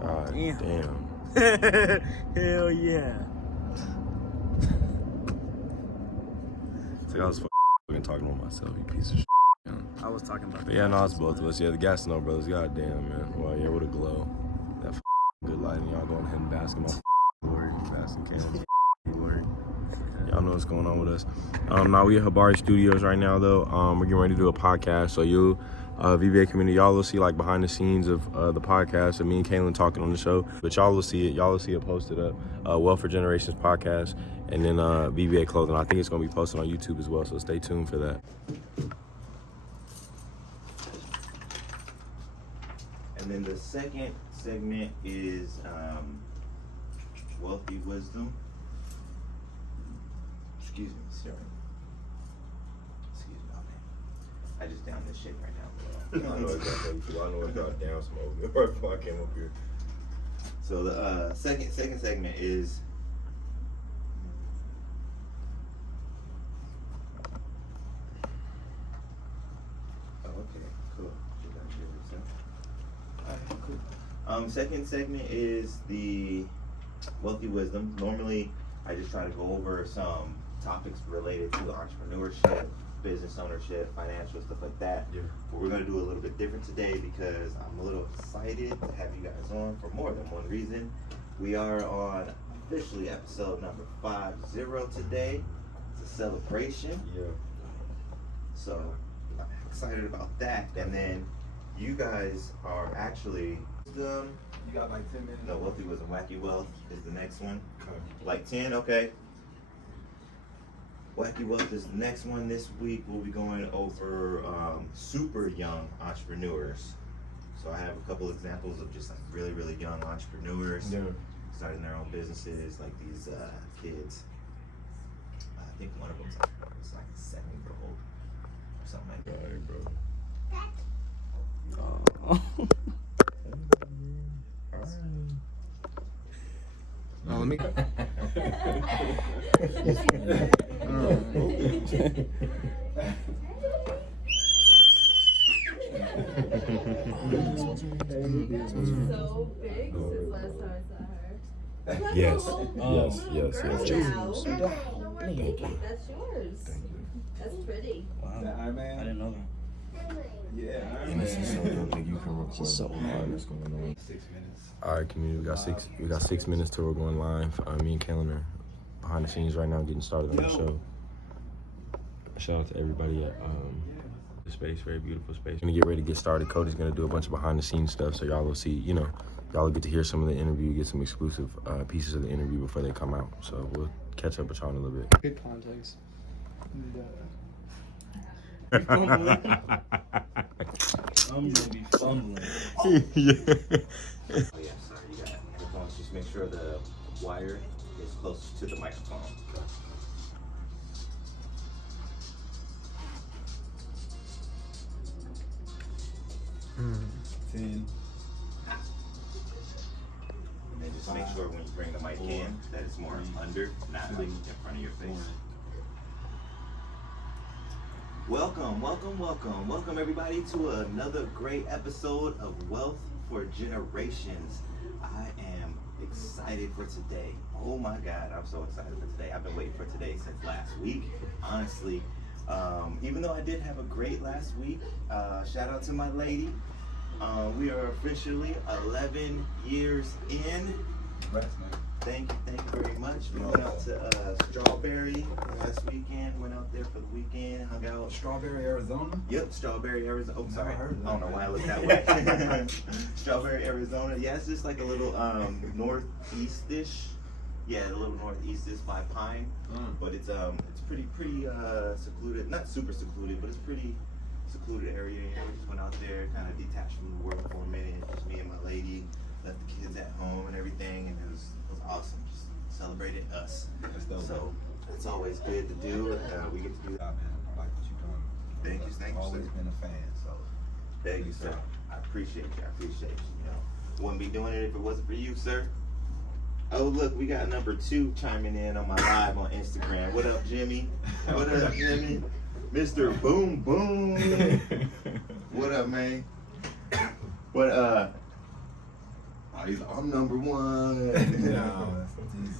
God damn. Hell yeah. See, I was fucking talking about myself, you piece of shit. I was talking about But yeah, no, it's both of us. Yeah, the Gastineau brothers, goddamn, man. Well, yeah, what a glow. That good lighting. Y'all going ahead and bask in my glory. Basking cans. Glory. Y'all know what's going on with us. Now we at Habari Studios right now, though. We're getting ready to do a podcast. So you, VBA community, y'all will see like behind the scenes of the podcast and me and Kaylin talking on the show. But y'all will see it. Y'all will see it posted up. Wealth for Generations podcast, and then VBA clothing. I think it's gonna be posted on YouTube as well. So stay tuned for that. And then the second segment is Wealthy Wisdom. Excuse me, sorry. Excuse me, oh man. I just downed this shit right now. I know I got down some oatmeal right before I came up here. So the second segment is second segment is the Wealthy Wisdom. Normally, I just try to go over some topics related to entrepreneurship, business ownership, financial, stuff like that. Yeah. But we're going to do a little bit different today because I'm a little excited to have you guys on for more than one reason. We are on officially episode number 50 today. It's a celebration. Yeah. So I'm excited about that. And then you guys are actually You got like 10 minutes. no, Wealthy Wisdom, Wacky Wealth is the next one. Okay. Like 10, okay. Wacky Wealth is the next one. This week we'll be going over super young entrepreneurs. So I have a couple examples of just like really, really young entrepreneurs starting their own businesses, like these kids. I think one of them's like a 7-year-old or something like that. Alright, bro. No, let me. So big since last time I saw her. Yes. Girl Yes. now. That's yours. That's pretty. I didn't know that. Yeah, And this is so good, you can record so hard. What's going on? 6 minutes. All right, community. We got 6 minutes till we're going live. Me and Kaylin are behind the scenes right now, getting started on the show. Shout out to everybody at the space, very beautiful space. We're gonna get ready to get started. Cody's gonna do a bunch of behind the scenes stuff, so y'all will see. Y'all will get to hear some of the interview, get some exclusive pieces of the interview before they come out. So we'll catch up with y'all in a little bit. Good context. I'm gonna be fumbling. Yeah. Oh yeah, sorry, you got headphones. Just make sure the wire is closest to the microphone. Mm. 10. And then just make sure when you bring the mic in that it's more under, not like in front of your face. Welcome everybody to another great episode of Wealth for Generations. I am excited for today. Oh my God, I'm so excited for today. I've been waiting for today since last week, honestly. Even though I did have a great last week, shout out to my lady. We are officially 11 years in. Thank you very much. We went out to Strawberry last weekend. Went out there for the weekend, hung out. Strawberry, Arizona? Yep, Strawberry, Arizona. Oh, sorry. heard of that. I don't know why I looked that way. Strawberry, Arizona. Yeah, it's just like a little northeast-ish. Yeah, a little northeast-ish by Pine. But it's pretty secluded. Not super secluded, but it's pretty secluded area. Yeah, we just went out there, kind of detached from the world for a minute. Just me and my lady. Left the kids at home and everything, and it was awesome. Just celebrated us. So it's always good to do. We get to do that. Man, I like what you're doing. Thank you, Always sir. been a fan, so. Thank you, sir. I appreciate you. Wouldn't be doing it if it wasn't for you, sir. Oh, look, we got number 2 chiming in on my live on Instagram. What up, Jimmy? What up, Jimmy? Mr. Boom Boom. What up, man? But He's like, I'm number one. No,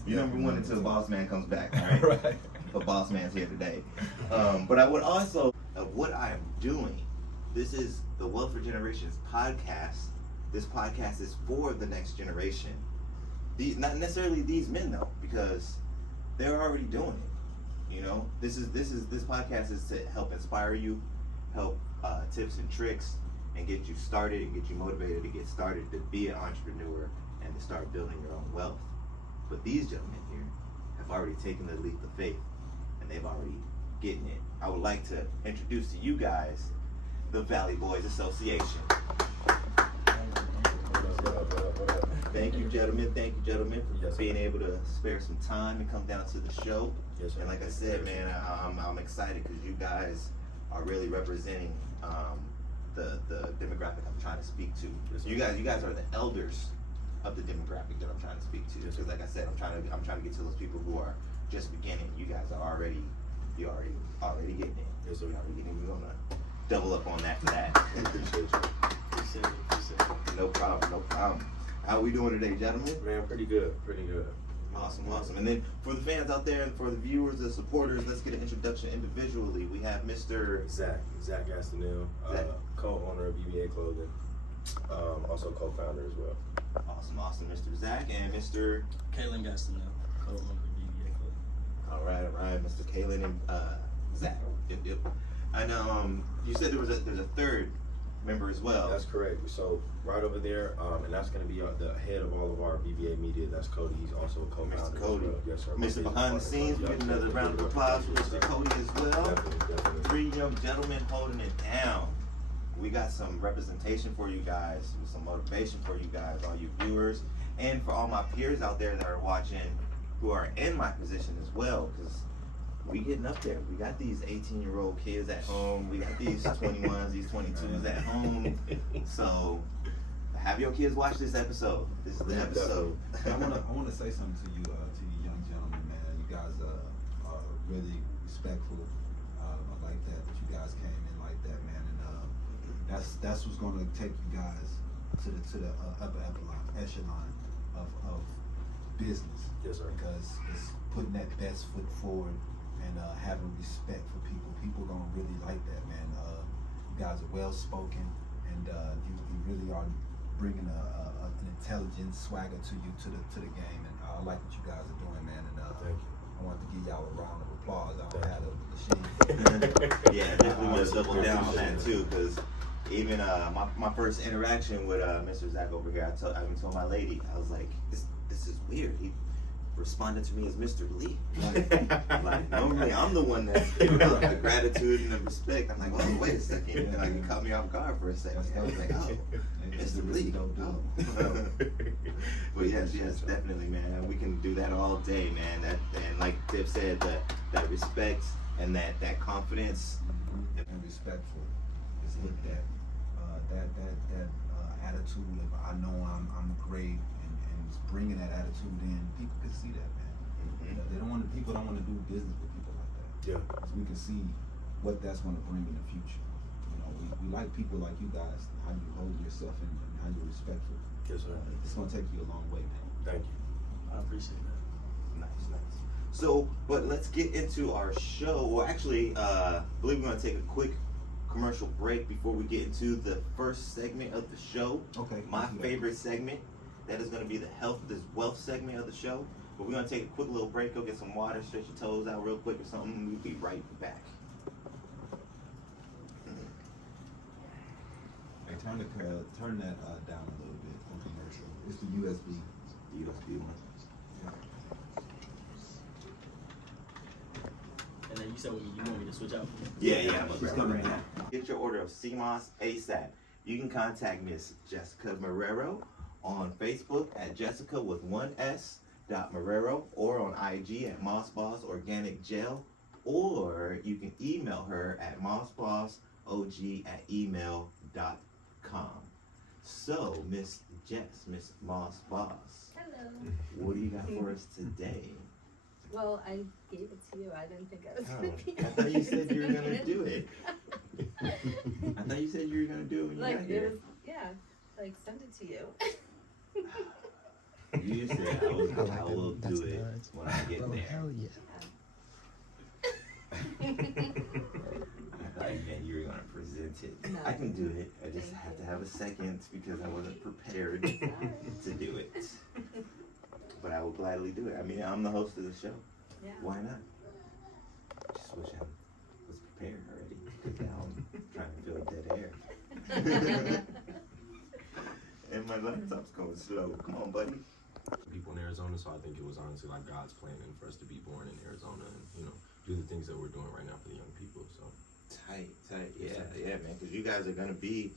You're number one until Boss Man comes back, all right? Right. But Boss Man's here today. But I would also, of what I am doing, this is the Wealth for Generations podcast. This podcast is for the next generation. Not necessarily these men though, because they're already doing it. You know, this podcast is to help inspire you, help tips and tricks, and get you started and get you motivated to get started to be an entrepreneur and to start building your own wealth. But these gentlemen here have already taken the leap of faith, and they've already getting it. I would like to introduce to you guys the Valley Boys Association. Thank you, gentlemen. Thank you, gentlemen, for being able to spare some time and come down to the show. Yes, sir. And like I said, man, I'm excited because you guys are really representing the demographic I'm trying to speak to. Yes, sir. You guys are the elders of the demographic that I'm trying to speak to. Yes, sir. Because like I said, I'm trying to get to those people who are just beginning. You guys are already getting it. Yes, sir. You're already getting it. We're gonna double up on that for that. Appreciate you. Appreciate it. No problem. How we doing today, gentlemen? Man, pretty good. Awesome. And then for the fans out there and for the viewers, the supporters, let's get an introduction individually. We have Mr. Zach Gastineau, Zach. co-owner of BBA Clothing, also co-founder as well. Awesome, Mr. Zach and Mr. Kaylin Gastineau, co-owner of BBA Club. All right, Mr. Kaylin and Zach. Yep. And you said there's a third member as well. That's correct. So right over there, and that's going to be the head of all of our BBA media. That's Cody. He's also a co-founder. Mr. Cody. As well. Yes, sir. Mr. Behind the scenes, we get another round of applause for Mr. Cody as well. Definitely. 3 young gentlemen holding it down. We got some representation for you guys, some motivation for you guys, all you viewers, and for all my peers out there that are watching who are in my position as well, because we getting up there. We got these 18-year-old kids at home. We got these 21s, these 22s at home. So have your kids watch this episode. This is the episode. I want to say something to you young gentlemen, man. You guys are really respectful. I like that you guys came in like that, man. And that's what's going to take you guys to the upper echelon of business. Yes, sir. Because it's putting that best foot forward and having respect for people. People gonna really like that, man. You guys are well spoken, and you really are bringing an intelligent swagger to the game. And I like what you guys are doing, man. And Thank you. I want to give y'all a round of applause. I don't have the machine. Yeah, definitely want to double down on that too, because even my first interaction with Mr. Zach over here, I even told my lady, I was like, this is weird. He responded to me as Mr. Lee. Like normally I'm the one that's giving the gratitude and the respect. I'm like, oh, wait a second. And like, it caught me off guard for a second. I was like, oh, Mr. Lee. Oh. But yes, definitely, man. We can do that all day, man. And like Tip said, that respect and that confidence. And respectful is looked at. That attitude of I know I'm great and bringing that attitude in, people can see that, man. You know, people don't want to do business with people like that. Yeah. So we can see what that's going to bring in the future. You know, we like people like you guys, how you hold yourself and how you're respectful. Yes, sir. It's going to take you a long way, man. Thank you. I appreciate that. Nice. So, but let's get into our show. Well, actually, I believe we're going to take a quick commercial break before we get into the first segment of the show. Okay. My favorite segment. That is going to be the wealth segment of the show. But we're going to take a quick little break, go get some water, stretch your toes out real quick or something. We'll be right back. Hey, turn that down a little bit on commercial. It's the USB. The USB one. And then you said you want me to switch out? Yeah, I'm She's grab it coming right now. now. Get your order of CMOS ASAP. You can contact Miss Jessica Marrero on Facebook at Jessica with 1S .Marrero or on IG at Moss Boss Organic Gel, or you can email her at mossbossog@email.com. So, Miss Jess, Miss Moss Boss, Hello. what do you got for us today? Well, I gave it to you. I didn't think I was Oh, gonna be. I thought you said you were gonna do it. I thought you said you were gonna do it when you Like got it here. was, yeah. Like send it to you. you said, I will do it when I get there. Hell yeah. Like, man, you were gonna present it. No. I can do it. I just have to have a second because I wasn't prepared to do it. But I will gladly do it. I mean, I'm the host of the show. Yeah. Why not? Just wish I was prepared already. Because now I'm trying to fill dead air. And my laptop's going slow. Come on, buddy. People in Arizona, so I think it was honestly like God's plan and for us to be born in Arizona and, you know, do the things that we're doing right now for the young people, so. Tight. Yeah, man. Because you guys are gonna be.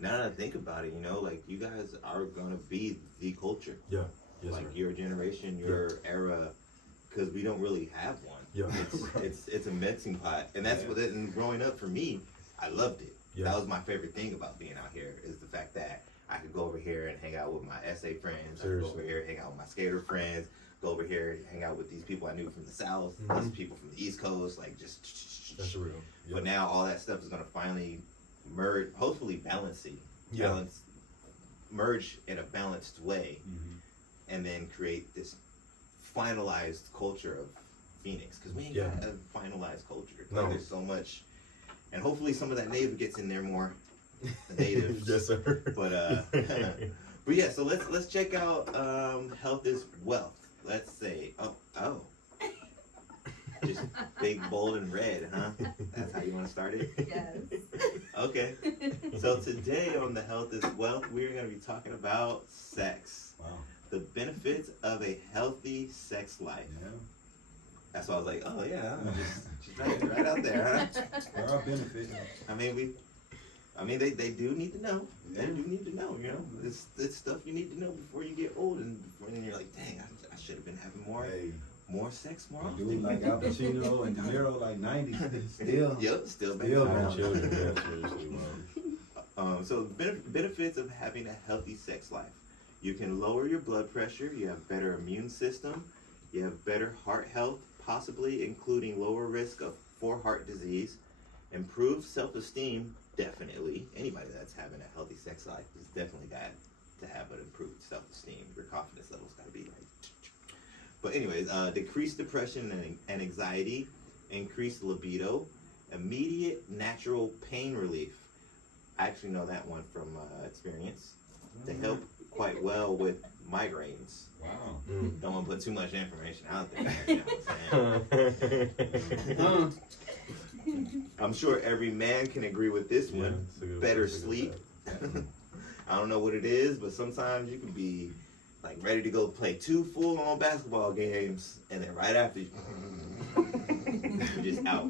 Now that I think about it, you know, like you guys are gonna be the culture. Yeah. Yes, like sir. your generation, your era, because we don't really have one. Yeah. It's a melting pot, and that's what. And growing up for me, I loved it. Yeah. That was my favorite thing about being out here is the fact that I could go over here and hang out with my SA friends. I could go over Seriously. here and hang out with my skater friends. Go over here and hang out with these people I knew from the South, these people from the East Coast, like just. That's real. Yeah. But now all that stuff is gonna finally merge, hopefully Yeah. merge in a balanced way, and then create this finalized culture of Phoenix. Because we ain't Yeah. got a finalized culture. No. Like, there's so much, and hopefully some of that native gets in there more. The natives. Yes, sir. But but yeah. So let's check out Health is Wealth. Let's say oh. Just big, bold, and red, huh? That's how you want to start it? Yes. Okay. So today on the Health is Wealth, we're going to be talking about sex. Wow. The benefits of a healthy sex life. Yeah. That's why I was like, oh yeah, just right out there, huh? There are benefits. I mean, they do need to know. They do need to know, you know? It's stuff you need to know before you get old and you're like, dang, I should have been having more sex more often. Dude like Al Pacino and De Niro, like 90s, still. Yep, still Still back. down. Children, yeah, seriously, wow. So benefits of having a healthy sex life. You can lower your blood pressure, you have better immune system, you have better heart health, possibly including lower risk for heart disease, improved self-esteem, definitely. Anybody that's having a healthy sex life is definitely got to have an improved self-esteem. Your confidence level's got to be like. But anyways, decreased depression and anxiety, increased libido, immediate natural pain relief. I actually know that one from experience. To help quite well with migraines. Wow. Don't want to put too much information out there. You know what I'm saying? I'm sure every man can agree with this Yeah, one. it's a good- Better it's a good sleep. fact. I don't know what it is, but sometimes you can be like ready to go play 2 full-on basketball games, and then right after you're just out.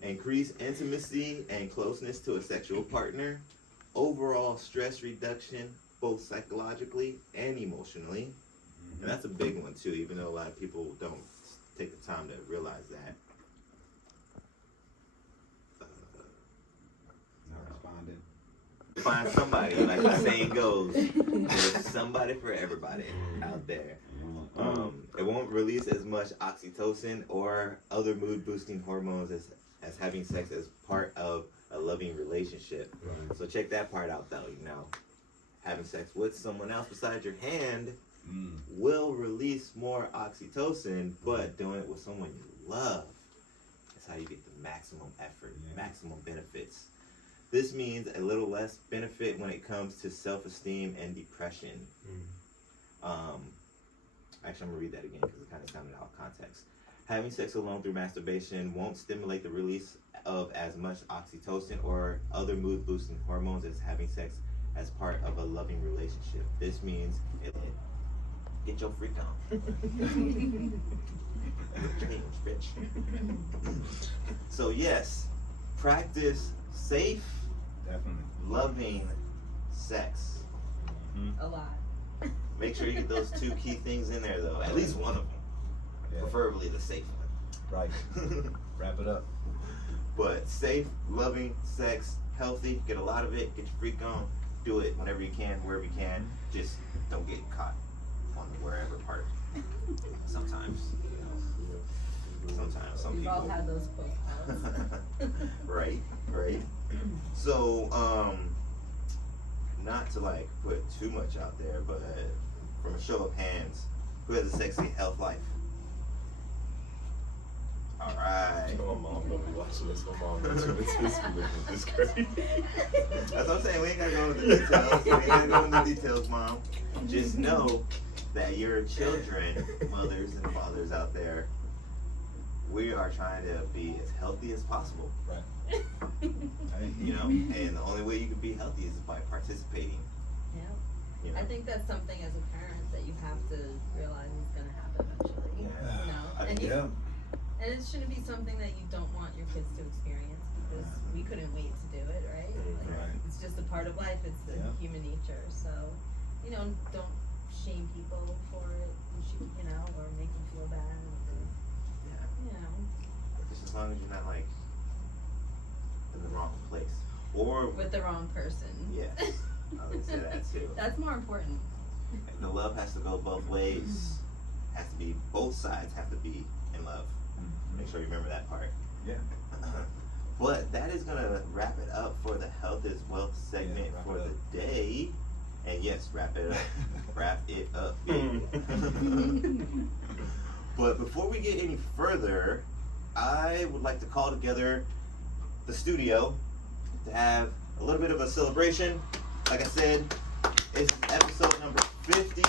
Increase intimacy and closeness to a sexual partner. Overall stress reduction, both psychologically and emotionally. And that's a big one too, even though a lot of people don't take the time to realize that. Not responding. Find somebody, like the saying goes, there's somebody for everybody out there. It won't release as much oxytocin or other mood boosting hormones as having sex as part of a loving relationship. Right. So check that part out though, you know. Having sex with someone else besides your hand will release more oxytocin, but doing it with someone you love, that's how you get the maximum effort, maximum benefits. This means a little less benefit when it comes to self-esteem and depression. Actually, I'm gonna read that again because it kind of sounded out of context. Having sex alone through masturbation won't stimulate the release of as much oxytocin or other mood-boosting hormones as having sex as part of a loving relationship. This means get your freak on. James, bitch. So yes, practice safe, Definitely. loving sex. A lot. Make sure you get those 2 key things in there though. At least one of them. Yeah. Preferably the safe Right. one. Wrap it up. But safe, loving sex, healthy, get a lot of it, get your freak on, do it whenever you can, wherever you can. Just don't get caught on the wherever part. Sometimes, you know. Sometimes some We've all people. had those close calls. Right. So, not to like put too much out there, but from a show of hands, who has a sexy health life? All right. My mom don't be watching this. My mom knows who this is. This crazy. That's what I'm saying. We ain't gotta go into the details. We ain't gotta go into the details, Mom. Just know that your children, mothers and fathers out there, we are trying to be as healthy as possible. Right. You know, and the only way you can be healthy is by participating. Yeah. You know? I think that's something as a parent that you have to realize is going to happen eventually. Yeah. You know, I and, think- you, and it shouldn't be something that you don't want your kids to experience because we couldn't wait to do it, right? Like, Right. It's just a part of life. It's the Yeah. human nature. So, you know, don't shame people for it. You know, or make them feel bad. Yeah. You know. Just as long as you're not like in the wrong place. Or With the wrong person. Yes. I would say that too. That's more important. The love has to go both ways. Has to be, both sides have to be in love. Make sure you remember that part. Yeah. But that is gonna wrap it up for the Health is Wealth segment Yeah, wrap for it the day. And yes, wrap it up. Wrap it up, baby. But before we get any further, I would like to call together the studio to have a little bit of a celebration. Like I said, it's episode number 50.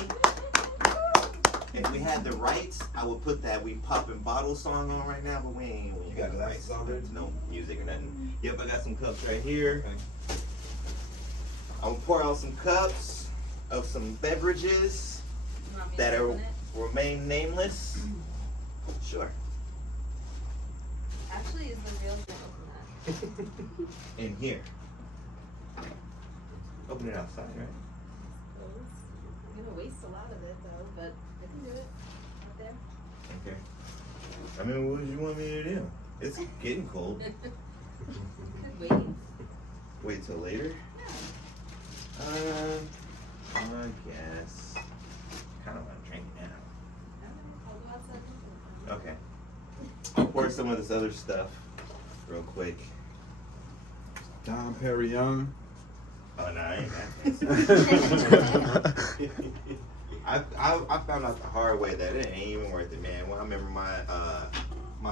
If we had the rights, I would put that We Poppin' Bottle song on right now, but we ain't You got the glasses rights. on there? There's no music or nothing. Yep, I got some cups right here. Okay. I'm gonna pour out some cups of some beverages You want me that to are open it? remain nameless. Sure. Actually, is the real thing open that? In here. Open it outside, right? I'm gonna waste a lot of it though, but I can do it. Right there. Okay. I mean, what do you want me to do? It's getting cold. Could wait. Wait till later? I guess. Kind of want to drink it I'll go outside. now. Okay. I'll pour some of this other stuff real quick. Dom Perignon. Oh, no, I ain't that fancy. I found out the hard way that it ain't even worth it, man. When I remember my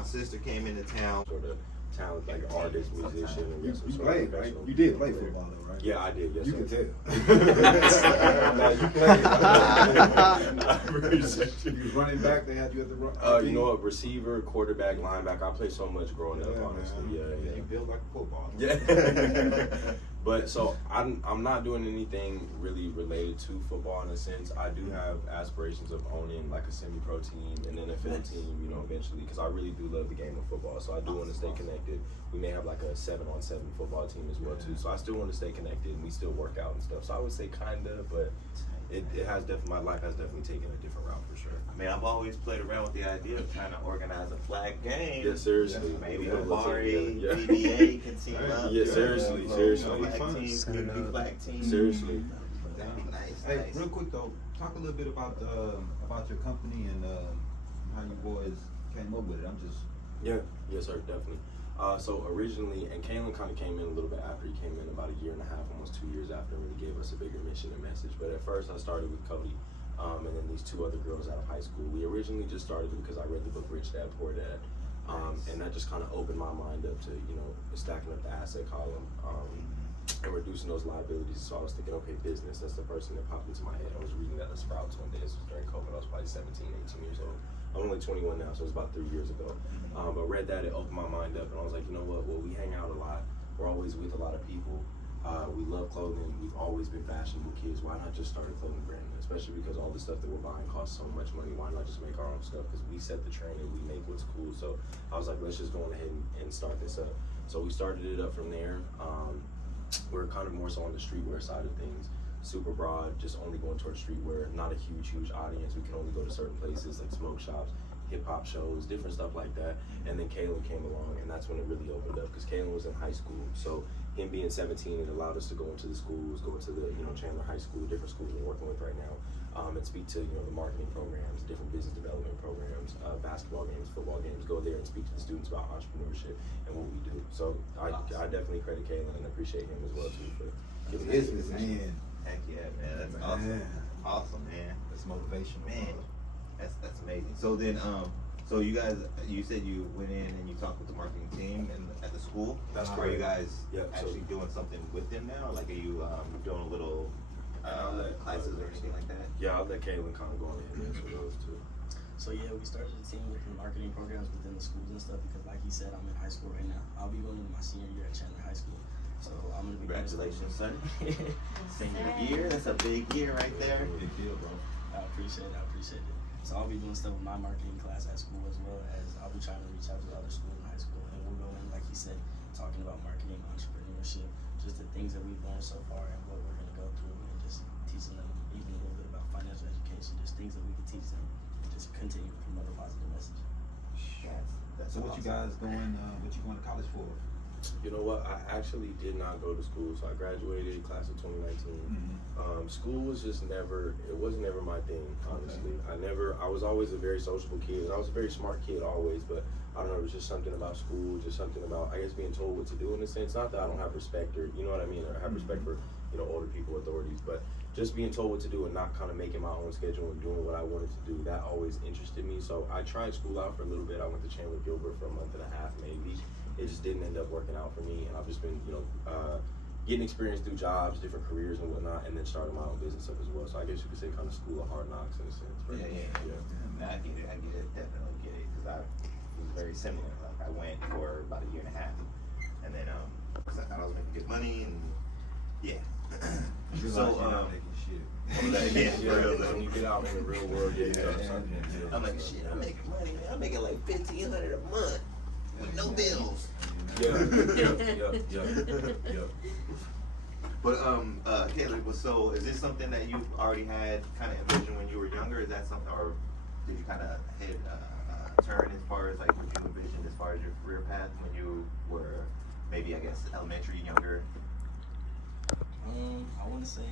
sister came into town. Sort of talented, like artist, musician, and You, yes, you sort of played, right? professional You did play player. football, though, right? Yeah, I did. Yes, You sir. can tell. No, you played. I appreciate You you. was running back. They had you at the run. You know what? Receiver, quarterback, linebacker. I played so much growing up, honestly. Yeah. You built like a football. Yeah. But so I'm not doing anything really related to football in a sense. I do have aspirations of owning like a semi-pro team and an NFL team, you know, eventually, because I really do love the game of football. So I do want to stay connected. We may have like a 7-on-7 football team as well too. So I still want to stay connected and we still work out and stuff. So I would say kinda, but it has definitely, my life has definitely taken a different route for sure. I mean, I've always played around with the idea of trying to organize a flag game. Yeah, seriously. Maybe We're gonna go Amari, together. Yeah. BBA can team Right. up. Yeah, do a seriously, little seriously. Flag Fun. team, Set it community up. flag team. Seriously. That'd be nice. Hey, nice. real quick though, talk a little bit about your company and how you boys came up with it. I'm just Yeah, yes sir, definitely. So originally, and Kalen kind of came in a little bit after he came in, about a year and a half, almost 2 years after, and really gave us a bigger mission and message. But at first I started with Cody, and then these two other girls out of high school. We originally just started because I read the book Rich Dad Poor Dad, and that just kind of opened my mind up to, you know, stacking up the asset column, and reducing those liabilities. So I was thinking, okay, business, that's the first thing that popped into my head. I was reading that at Sprouts one day. This was during COVID. I was probably 17, 18 years old. I'm only 21 now, so it was about 3 years ago. I read that, it opened my mind up, and I was like, you know what, well, we hang out a lot. We're always with a lot of people. We love clothing. We've always been fashionable kids. Why not just start a clothing brand? Especially because all the stuff that we're buying costs so much money. Why not just make our own stuff? Because we set the trend and we make what's cool. So I was like, let's just go on ahead and start this up. So we started it up from there. We're kind of more so on the streetwear side of things. Super broad, just only going towards streetwear. Not a huge audience. We can only go to certain places like smoke shops, hip hop shows, different stuff like that. And then Kalen came along, and that's when it really opened up because Kalen was in high school. So him being 17, it allowed us to go into the schools, go into the Chandler High School, different schools we're working with right now, and speak to the marketing programs, different business development programs, basketball games, football games. Go there and speak to the students about entrepreneurship and what we do. So I definitely credit Kalen and appreciate him as well too for giving it's that man. Heck yeah, man. That's awesome. Man. Awesome, man. it's motivational. Man, that's amazing. So then, so you guys, you said you went in and you talked with the marketing team and at the school. That's Are correct. you guys Yeah, so- actually doing something with them now? Like, are you doing a little classes or anything like that? Yeah, I'll let Kaylin kind of go on and answer those too. So yeah, we started a team with the marketing programs within the schools and stuff because, like he said, I'm in high school right now. I'll be going into my senior year at Chandler High School. So I'm gonna be Congratulations, son. Senior year, that's a big year right there. Big deal, bro. I appreciate it. So I'll be doing stuff with my marketing class at school as well as I'll be trying to reach out to other schools in high school. And we'll go in, like he said, talking about marketing, entrepreneurship, just the things that we've learned so far and what we're going to go through and just teaching them even a little bit about financial education, just things that we can teach them and just continue to promote a positive message. That's So what you awesome. guys going to college for? You know what? I actually did not go to school, so I graduated class of 2019. School was just it was never my thing, honestly. I was always a very sociable kid, and I was a very smart kid always, but I don't know, it was just something about school, just something about, I guess, being told what to do in a sense. Not that I don't have respect or, you know what I mean, or have respect for, older people, authorities, but just being told what to do and not kind of making my own schedule and doing what I wanted to do, that always interested me. So I tried school out for a little bit. I went to Chandler Gilbert for a month and a half, maybe. It just didn't end up working out for me, and I've just been, getting experience through jobs, different careers and whatnot, and then starting my own business up as well. So I guess you could say kind of school of hard knocks in a sense. Right? Yeah. I get it, definitely get it, because I was very similar. Like, I went for about a year and a half, and then, because I thought I was making good money, and yeah. So, yeah, for real, though. When you get out in the real world, you start something. I'm like, shit, I'm making money, man. I'm making like $1,500 a month with no bills. Yeah. But Caleb, so is this something that you already had kind of envisioned when you were younger? Is that something, or did you kind of hit turn as far as like what you envisioned as far as your career path when you were maybe, I guess, elementary, younger? I want to say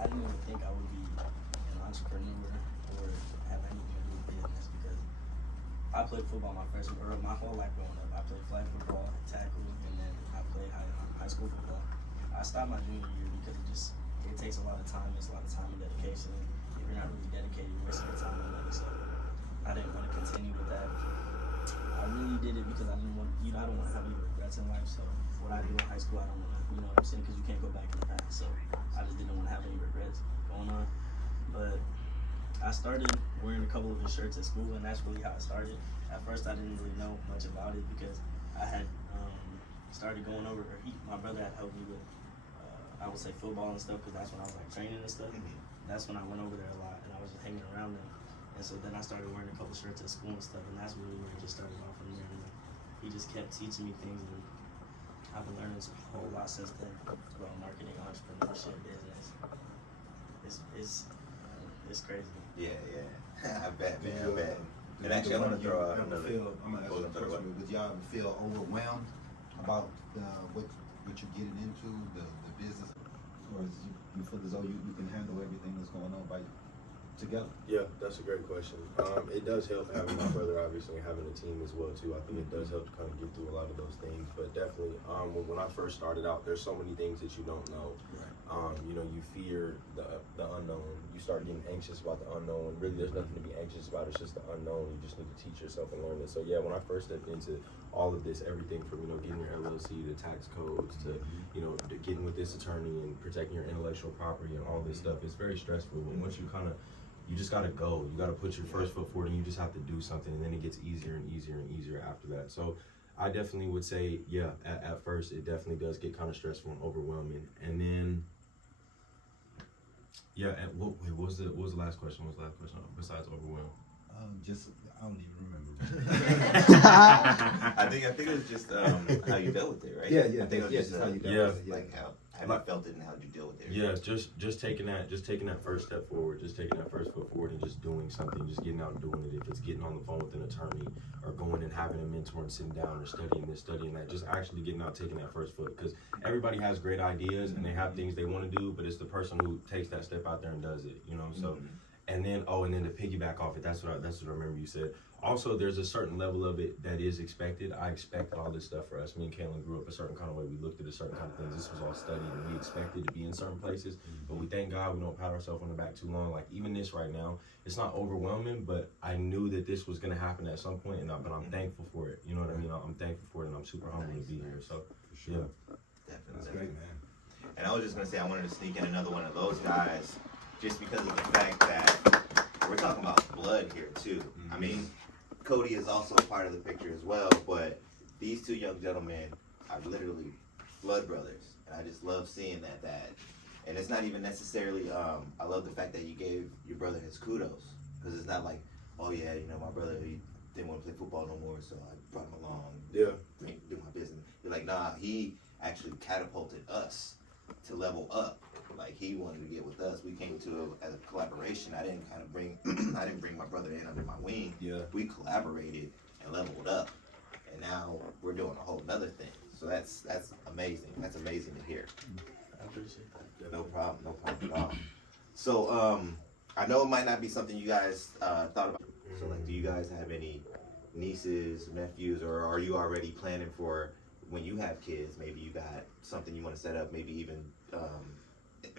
I didn't even think I would be an entrepreneur or have anything to do with business because I played football my whole life growing up. I played flag football, tackle, and then I played high school football. I stopped my junior year because it takes a lot of time. It's a lot of time and dedication. And if you're not really dedicated, you're wasting your time and money. So I didn't want to continue with that. I really did it because I didn't want, I don't want to have any regrets in life. So what I do in high school, I don't want to, you know what I'm saying? Because you can't go back in the past. So I just didn't want to have any regrets going on. But I started wearing a couple of his shirts at school, and that's really how it started. At first, I didn't really know much about it because I had started going over, my brother had helped me with, I would say football and stuff, because that's when I was like training and stuff. That's when I went over there a lot, and I was just hanging around them. And so then I started wearing a couple shirts at school and stuff, and that's really where it just started off from there. And he just kept teaching me things, and I've been learning a whole lot since then about marketing, entrepreneurship, business. It's crazy. Yeah. I bet, man. I bet. And actually, I want to throw out another. I'm gonna ask you a question. Would y'all feel overwhelmed about what you're getting into, the business, or is you feel as though you can handle everything that's going on together? Yeah, that's a great question. It does help having my brother, obviously, and having a team as well too. I think it does help to kind of get through a lot of those things. But definitely, when I first started out, there's so many things that you don't know. Right. You fear the unknown. You start getting anxious about the unknown. Really, there's nothing to be anxious about. It's just the unknown. You just need to teach yourself and learn it. So yeah, when I first stepped into all of this, everything from getting your LLC, the tax codes, to to getting with this attorney and protecting your intellectual property and all this stuff, it's very stressful. But once you just gotta go. You gotta put your first foot forward, and you just have to do something, and then it gets easier and easier and easier after that. So I definitely would say, yeah, at first it definitely does get kind of stressful and overwhelming, and then. Yeah, and what was the last question? What was the last question besides overwhelmed? I don't even remember. I think it was just how you dealt with it, right? Yeah. I think it was just how you dealt with it. like how you felt it and how you deal with it. Yeah, just taking that first step forward, just taking that first foot forward and just doing something, just getting out and doing it. If it's getting on the phone with an attorney or going and having a mentor and sitting down or studying this, studying that, just actually getting out, taking that first foot. Because everybody has great ideas and they have things they want to do, but it's the person who takes that step out there and does it, So And then and then to piggyback off it, that's what I remember you said. Also, there's a certain level of it that is expected. I expect all this stuff for us. Me and Kaylin grew up a certain kind of way. We looked at a certain kind of things. This was all studied, and we expected to be in certain places. But we thank God we don't pat ourselves on the back too long. Like even this right now, it's not overwhelming, but I knew that this was gonna happen at some point, but I'm thankful for it. You know what I mean? I'm thankful for it, and I'm super humble to be here. So yeah, Definitely. That's great, man. And I was just gonna say I wanted to sneak in another one of those guys, just because of the fact that we're talking about blood here too. I mean, Cody is also a part of the picture as well, but these two young gentlemen are literally blood brothers, and I just love seeing that. And it's not even necessarily. I love the fact that you gave your brother his kudos, because it's not like, oh yeah, you know, my brother he didn't want to play football no more, so I brought him along. Yeah. Do my business. You're like, nah, he actually catapulted us to level up. Like he wanted to get with us. We came to as a collaboration. I didn't bring my brother in under my wing. Yeah. We collaborated and leveled up, and now we're doing a whole other thing. So that's amazing. That's amazing to hear. I appreciate that. No problem at all. So I know it might not be something you guys thought about. So like, do you guys have any nieces, nephews, or are you already planning for when you have kids? Maybe you got something you want to set up. Maybe even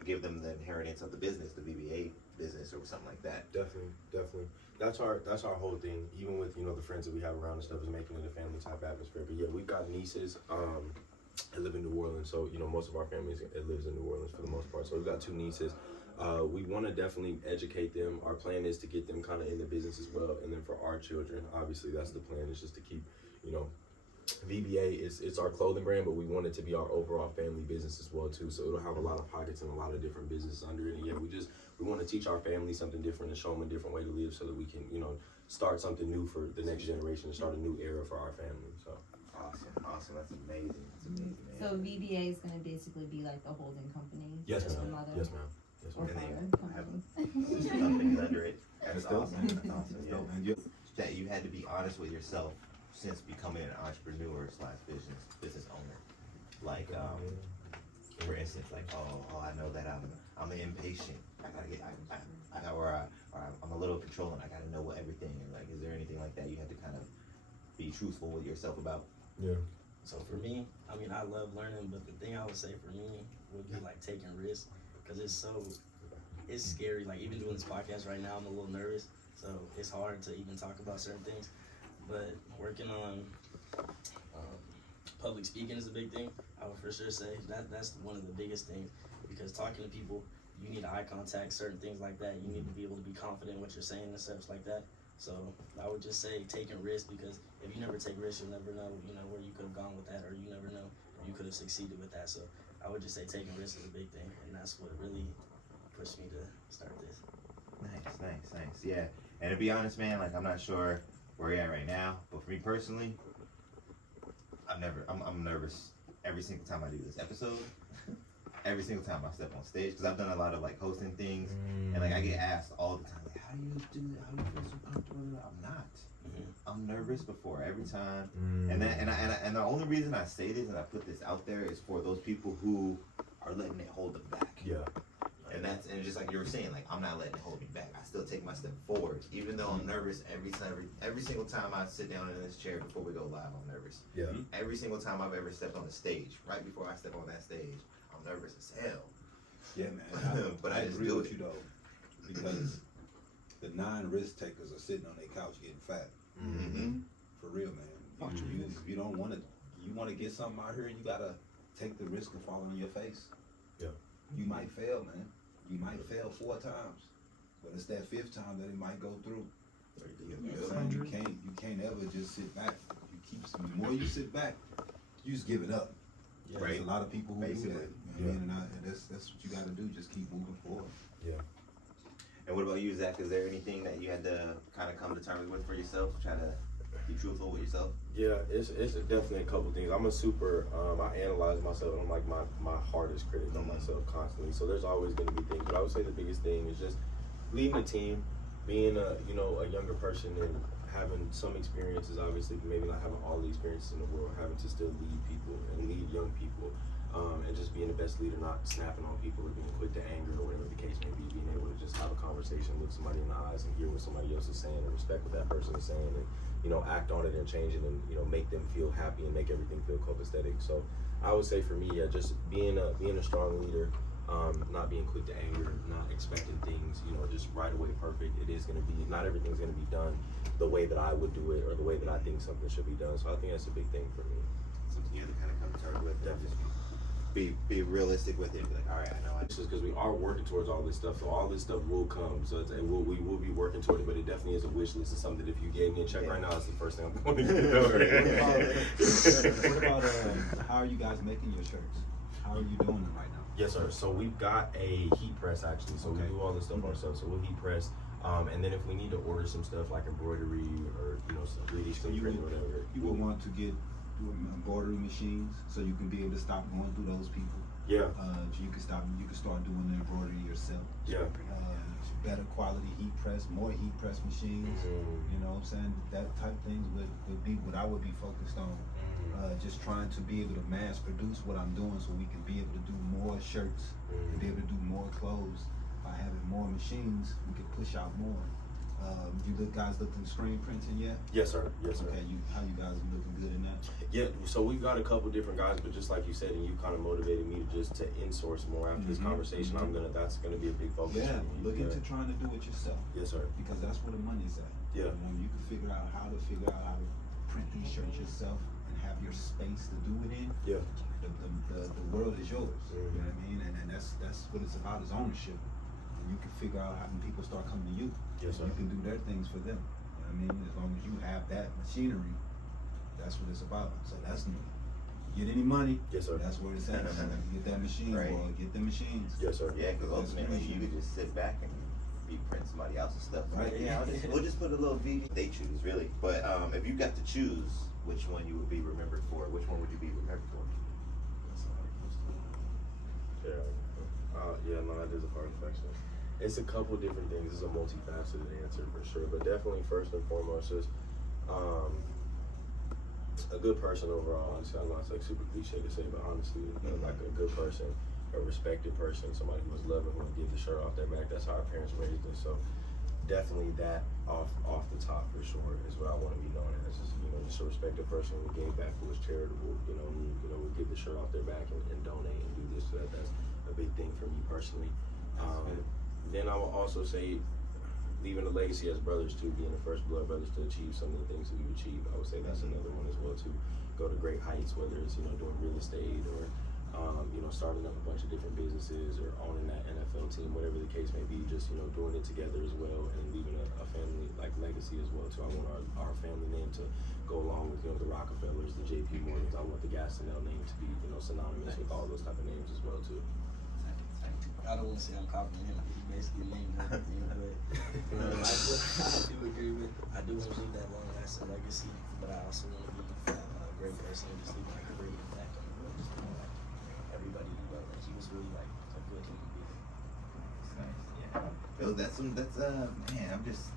give them the inheritance of the business, the VBA business, or something like that. Definitely. That's our whole thing. Even with the friends that we have around and stuff, is making it a family type atmosphere. But yeah, we've got nieces. I live in New Orleans, so most of our family lives in New Orleans for the most part. So we've got two nieces. We want to definitely educate them. Our plan is to get them kind of in the business as well, and then for our children, obviously that's the plan. Is just to keep, VBA it's our clothing brand, but we want it to be our overall family business as well too. So it'll have a lot of pockets and a lot of different businesses under it. And yeah, we want to teach our family something different and show them a different way to live, so that we can start something new for the next generation and start a new era for our family. So Awesome. That's amazing. Man. So VBA is going to basically be like the holding company. yes, for the ma'am. mother Yes, ma'am. Yes, or ma'am. And father they company. There's companies under it. That's dope, awesome. man. That's awesome. That's Yeah. dope. And you, That you had to be honest with yourself since becoming an entrepreneur / business owner. Like, for instance, like, oh, I know that I'm impatient. I'm a little controlling. I gotta know everything. And like, is there anything like that you had to kind of be truthful with yourself about? Yeah. So for me, I mean, I love learning, but the thing I would say for me would be like taking risks, because it's scary. Like even doing this podcast right now, I'm a little nervous, so it's hard to even talk about certain things. But working on public speaking is a big thing. I would for sure say that's one of the biggest things, because talking to people, you need eye contact, certain things like that. You need to be able to be confident in what you're saying and stuff like that. So I would just say taking risks, because if you never take risks, you'll never know, where you could have gone with that, or you never know if you could have succeeded with that. So I would just say taking risks is a big thing, and that's what really pushed me to start this. Nice. Yeah. And to be honest, man, like I'm not sure where you're at right now, but for me personally, I'm nervous every single time I do this episode. Every single time I step on stage, because I've done a lot of like hosting things, and like I get asked all the time, like, how do you do that? How do you feel so comfortable? I'm not. I'm nervous before every time, and the only reason I say this and I put this out there is for those people who are letting it hold them back. Yeah. And just like you were saying, like I'm not letting it hold me back. I still take my step forward, even though I'm nervous every single time I sit down in this chair before we go live. I'm nervous. Yeah. Every single time I've ever stepped on the stage, right before I step on that stage, I'm nervous as hell. yeah, man. But I just agree do with it. you though, because the non-risk takers are sitting on their couch getting fat. Mm-hmm. For real, man. You don't want to. You want to get something out here, you gotta take the risk of falling on your face. Yeah. You might fail, man. You might fail 4 times, but it's that 5th time that it might go through. You can't ever just sit back. The more you sit back, you just give it up. Yeah. Right. There's a lot of people who Basically. do that. You know what I mean? And that's what you got to do. Just keep moving forward. Yeah. And what about you, Zach? Is there anything that you had to kind of come to terms with for yourself? Try to be truthful with yourself? Yeah, it's definitely a couple things. I'm a super, I analyze myself, and I'm like my hardest critic on myself constantly. So there's always going to be things. But I would say the biggest thing is just leading a team, being a younger person and having some experiences, obviously, but maybe not having all the experiences in the world, having to still lead people and lead young people. and just being the best leader, not snapping on people or being quick to anger or whatever the case may be. Being able to just have a conversation, look somebody in the eyes, and hear what somebody else is saying, and respect what that person is saying, and act on it and change it, and make them feel happy and make everything feel copacetic. So I would say for me, just being a strong leader, not being quick to anger, not expecting things, just right away perfect. It is going to be, not everything's going to be done the way that I would do it or the way that I think something should be done. So I think that's a big thing for me. Something you have to kind of come to terms with. Just be realistic with it. Be like, all right, I know. It's just because we are working towards all this stuff, so all this stuff will come. So we will be working toward it, but it definitely is a wish list. It's something that if you gave me a check right now, it's the first thing I'm going to do. What about how are you guys making your shirts? How are you doing them right now? Yes, sir. So we've got a heat press actually. So we do all this stuff ourselves. So we'll heat press, and then if we need to order some stuff like embroidery or some 3D screen print or whatever, you would want to get embroidery machines so you can be able to stop going through those people. Yeah. You can start doing the embroidery yourself. Yeah. Better quality heat press, more heat press machines. You know what I'm saying? That type of things would be what I would be focused on. Just trying to be able to mass produce what I'm doing so we can be able to do more shirts, to be able to do more clothes. By having more machines, we can push out more. Guys looked in screen printing yet? Yes, sir. Yes, sir. Okay, how you guys are looking good in that? Yeah, so we've got a couple different guys, but just like you said, and you kind of motivated me to in-source more after this conversation. That's gonna be a big focus. Yeah, look into trying to do it yourself. Yes, sir. Because that's where the money's at. Yeah. You can figure out how to print these shirts yourself and have your space to do it in. Yeah. The world is yours. You know what I mean? And that's what it's about, is ownership. And you can figure out how when people start coming to you. Yes, sir. You can do their things for them. You know what I mean? As long as you have that machinery, that's what it's about. So that's get any money. Yes, sir. That's where it's at. Get that machine, Right. boy. Get the machines. Yes, sir. Yeah, because ultimately you could just sit back and be print somebody else's stuff. Right. Yeah, we'll just put a little VG. They choose really, but if you got to choose which one you would be remembered for, which one would you be remembered for? Yeah, no, that is a hard question. It's a couple different things. It's a multifaceted answer for sure, but definitely first and foremost is a good person overall. Honestly, I know it's like super cliche to say, but honestly, like a good person, a respected person, somebody who was loving, who would give the shirt off their back. That's how our parents raised us. So definitely that off the top for sure is what I want to be known as. Just a respected person who gave back, who was charitable. Would give the shirt off their back and donate and do this. So that's a big thing for me personally. Then I will also say, leaving a legacy as brothers too, being the first blood brothers to achieve some of the things that we've achieved. I would say that's another one as well, to go to great heights, whether it's doing real estate or starting up a bunch of different businesses or owning that NFL team, whatever the case may be. Just doing it together as well, and leaving a family like legacy as well too. I want our family name to go along with the Rockefellers, the JP Morgans. I want the Gastineau name to be synonymous with all those type of names as well too. I don't want to say I'm copying him. He basically named everything, but I do agree with. I do want to leave that long-lasting legacy, but I also want to be a great person and just leave like a great impact on the world. Just like everybody knew that he was really like a good human being. Nice. Yeah. Phil, that's man. I'm just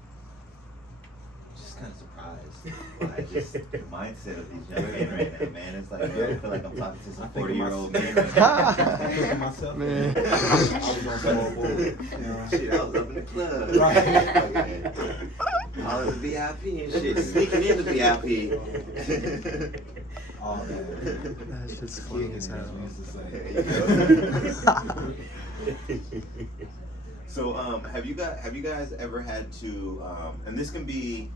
kind of surprised by just the mindset of these young men right now, man. It's like, I feel like I'm talking to some 40-year-old man right now. Myself, man. I was on small board. Shit, I was up in the club. Right. All of the VIP and shit, sneaking in the VIP. Oh man. That's just funny as hell. So, have you guys ever had to, and this can be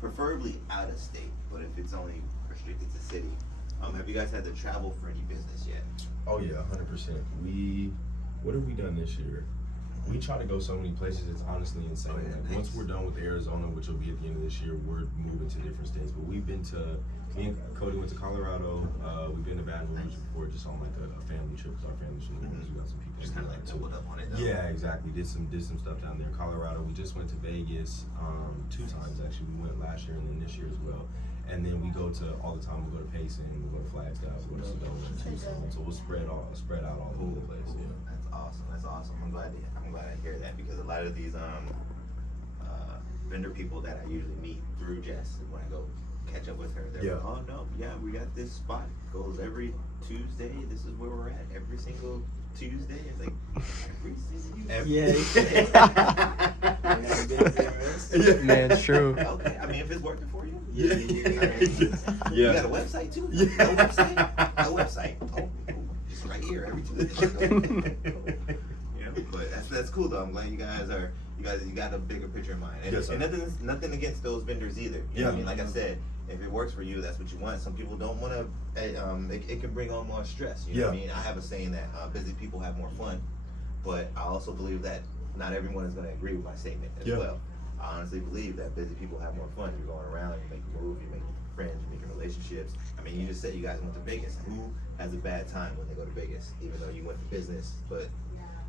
preferably out of state, but if it's only restricted to city, have you guys had to travel for any business yet? Oh yeah, 100%. What have we done this year? We try to go so many places, it's honestly insane. Oh, yeah, like, nice. Once we're done with Arizona, which will be at the end of this year, we're moving to different states. But we've been to, me and Cody went to Colorado. We've been to Baton Rouge before, just on like a family trip, because our family's from New Orleans. We got some people. Just kind of like too. doubled up on it, though. Yeah, exactly. Did some stuff down there in Colorado. We just went to Vegas 2 times actually. We went last year and then this year as well. And then we go to all the time. We go to Payson, we go to Flagstaff, we go to Sedona, Tucson. So we'll spread out all over the place. Yeah. That's awesome. That's awesome. I'm glad I hear that, because a lot of these vendor people that I usually meet through Jess when I go catch up with her. They're Yeah. like, oh no, yeah, we got this spot. Goes every Tuesday. This is where we're at every single Tuesday. It's like every single Man, it's true. Okay, I mean, if it's working for you. Yeah. You got a website too? Yeah. No website? No website. Oh, just right here every Tuesday. You know, but that's cool though. I'm glad you got a bigger picture in mind. And, Yes, sir. and nothing against those vendors either. You know what I mean? Like I said, if it works for you, that's what you want. Some people don't want to. It can bring on more stress. You know what I mean? I have a saying that busy people have more fun, but I also believe that not everyone is going to agree with my statement as well. I honestly believe that busy people have more fun. You're going around, you make a move, you make friends, you make relationships. I mean, you just said you guys went to Vegas. Who has a bad time when they go to Vegas, even though you went to business? But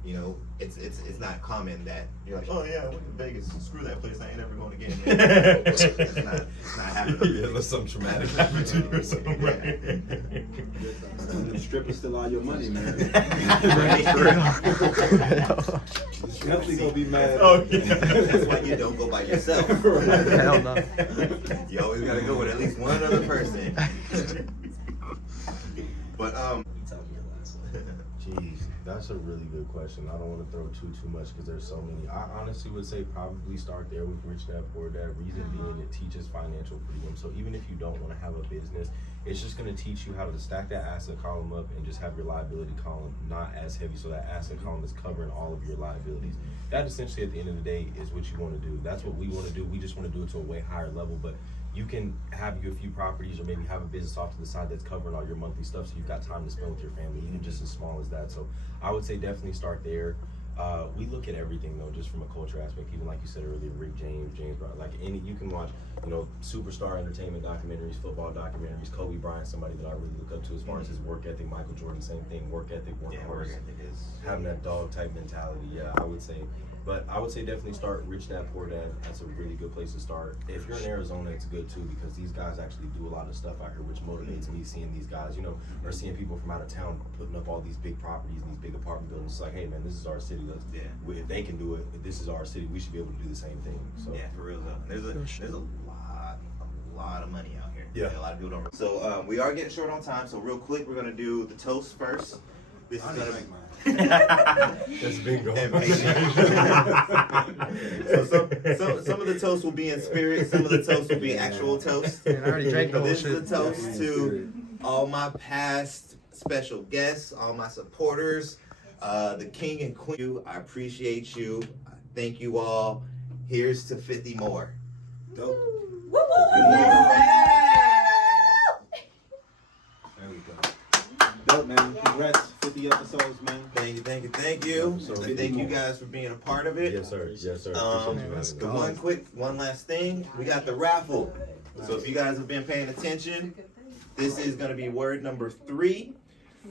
you know, it's not common that you're like, oh yeah, I went to Vegas. Screw that place. I ain't ever going again. it's not happening. Yeah, unless something traumatic happened to you or something. The strippers still all your money, man. Definitely gonna be mad. Oh, yeah. That's why you don't go by yourself. Hell no. You always gotta go with at least one other person. But You tell me your last one. Jeez, that's a really good question. I don't want to throw too much because there's so many. I honestly would say probably start there with Rich Dad Poor Dad. Reason being, it teaches financial freedom. So even if you don't want to have a business, it's just going to teach you how to stack that asset column up and just have your liability column not as heavy, so that asset column is covering all of your liabilities. That essentially, at the end of the day, is what you want to do. That's what we want to do. We just want to do it to a way higher level, but you can have a few properties or maybe have a business off to the side that's covering all your monthly stuff, so you've got time to spend with your family, even just as small as that. So I would say definitely start there. We look at everything though, just from a culture aspect. Even like you said earlier, Rick James Brown, like you can watch, superstar entertainment documentaries, football documentaries. Kobe Bryant, somebody that I really look up to as far as his work ethic. Michael Jordan, same thing, work ethic, work hard, having that dog type mentality. Yeah, I would say. But I would say definitely start Rich Dad Poor Dad. That's a really good place to start. If you're in Arizona, it's good too, because these guys actually do a lot of stuff out here, which motivates me seeing these guys, or seeing people from out of town putting up all these big properties and these big apartment buildings. It's like, hey man, this is our city. If they can do it, this is our city. We should be able to do the same thing. So yeah, for real though. There's a lot of money out here. Yeah. A lot of people don't. So we are getting short on time. So real quick, we're gonna do the toast first. This is gonna make mine. that's bingo. So some of the toast will be in spirit. Some of the toast will be actual toast. Man, I already drank the whole This shit. is a toast to all my past special guests, all my supporters, the king and queen. I appreciate you. Thank you all. Here's to 50 more. Dope. Yes, There we go. Dope, man. Congrats. 50 episodes, man. Thank you. So And thank you guys for being a part of it. Yes, sir. Yes, sir. let's Appreciate you having me. One last thing. We got the raffle. So if you guys have been paying attention, this is going to be word number 3.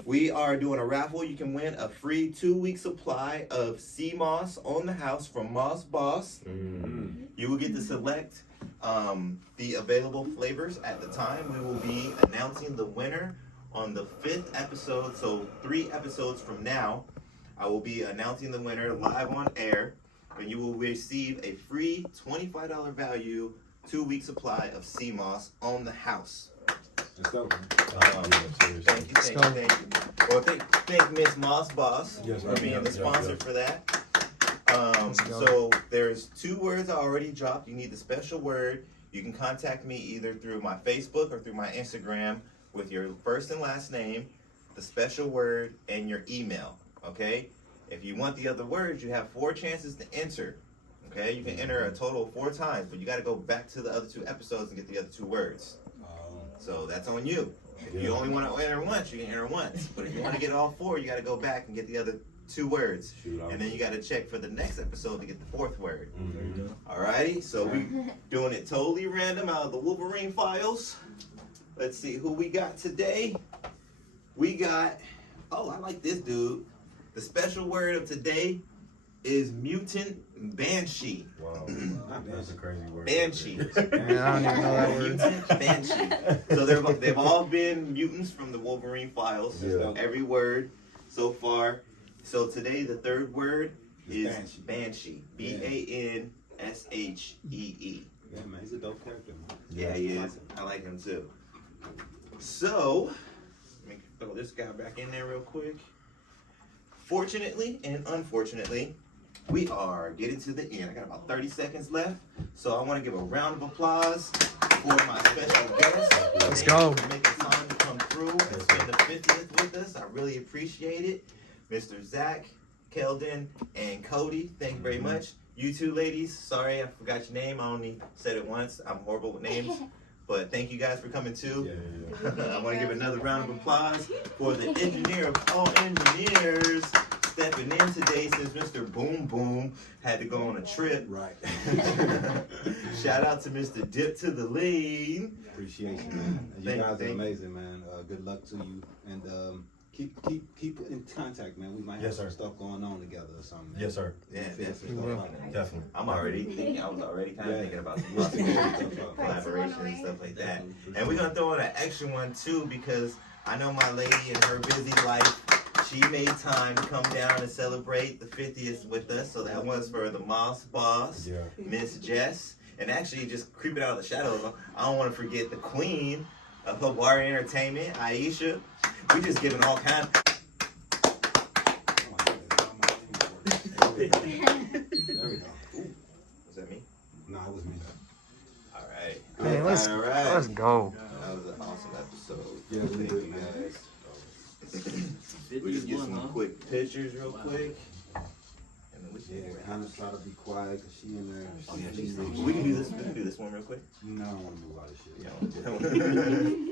We are doing a raffle. You can win a free 2-week supply of sea moss on the house from Moss Boss. You will get to select the available flavors at the time. We will be announcing the winner on the 5th episode. So 3 episodes from now, I will be announcing the winner live on air, and you will receive a free $25 value 2-week supply of sea moss on the house. That's dope, man. Thank you. Well, thank Miss Moss Boss Yes, for being the sponsor for that. So there's 2 words I already dropped. You need the special word. You can contact me either through my Facebook or through my Instagram with your first and last name, the special word, and your email. Okay? If you want the other words, you have 4 chances to enter. Okay? You can enter a total of 4 times, but you got to go back to the other 2 episodes and get the other 2 words. So that's on you. If you only want to enter once, you can enter once. But if you want to get all 4, you got to go back and get the other 2 words. And then you got to check for the next episode to get the 4th word. Alrighty? So we doing it totally random out of the Wolverine files. Let's see who we got today. We got, I like this dude. The special word of today is mutant banshee. Wow, that's a crazy word. Banshee. Man, I don't even know that word. Mutant banshee. So they've all been mutants from the Wolverine files. Yeah. Every word so far. So today the 3rd word is banshee. Banshee. Banshee. Yeah, man, he's a dope character, man. Yeah, he is. I like him too. So, let me throw this guy back in there real quick. Fortunately and unfortunately, we are getting to the end. I got about 30 seconds left. So I want to give a round of applause for my special guest. Let's go. For making time to come through and spend the 50th with us. I really appreciate it. Mr. Zach, Keldon, and Cody, thank you very much. You two ladies, sorry I forgot your name. I only said it once. I'm horrible with names. But thank you guys for coming too. I want to give another round of applause for the engineer of all engineers stepping in today since Mr. Boom Boom had to go on a trip. Right. Shout out to Mr. Dip to the Lean. Appreciation, man. You Thank- guys are thank- amazing, man. Good luck to you, and keep in contact, man. We might have Yes, some sir. stuff going on together or something. Man. Yes, sir. Yeah, Figure some definitely. stuff out, man. Definitely. I'm already thinking, I was already kind of Yeah. thinking about some We'll figure possible some stuff out. collaboration and stuff like that. Definitely, for And we're sure. gonna throw in an extra one too because I know my lady in her busy life, she made time to come down and celebrate the 50th with us. So that was for the Moss Boss, Yeah. Miss Jess. And actually just creeping out of the shadows, I don't want to forget the queen of Hawari Entertainment, Aisha. We just giving all kinds. There we go. Was that me? No, it was me. All right. Man, let's All right. let's go. That was an awesome episode. Yeah, we Thank did, you man. guys. We just get some quick pictures real quick. And then we Yeah, can kind of try to be quiet because she in there. Oh yeah, she's we can do this. We can do this one real quick. No, I don't want to do a lot of shit. Yeah.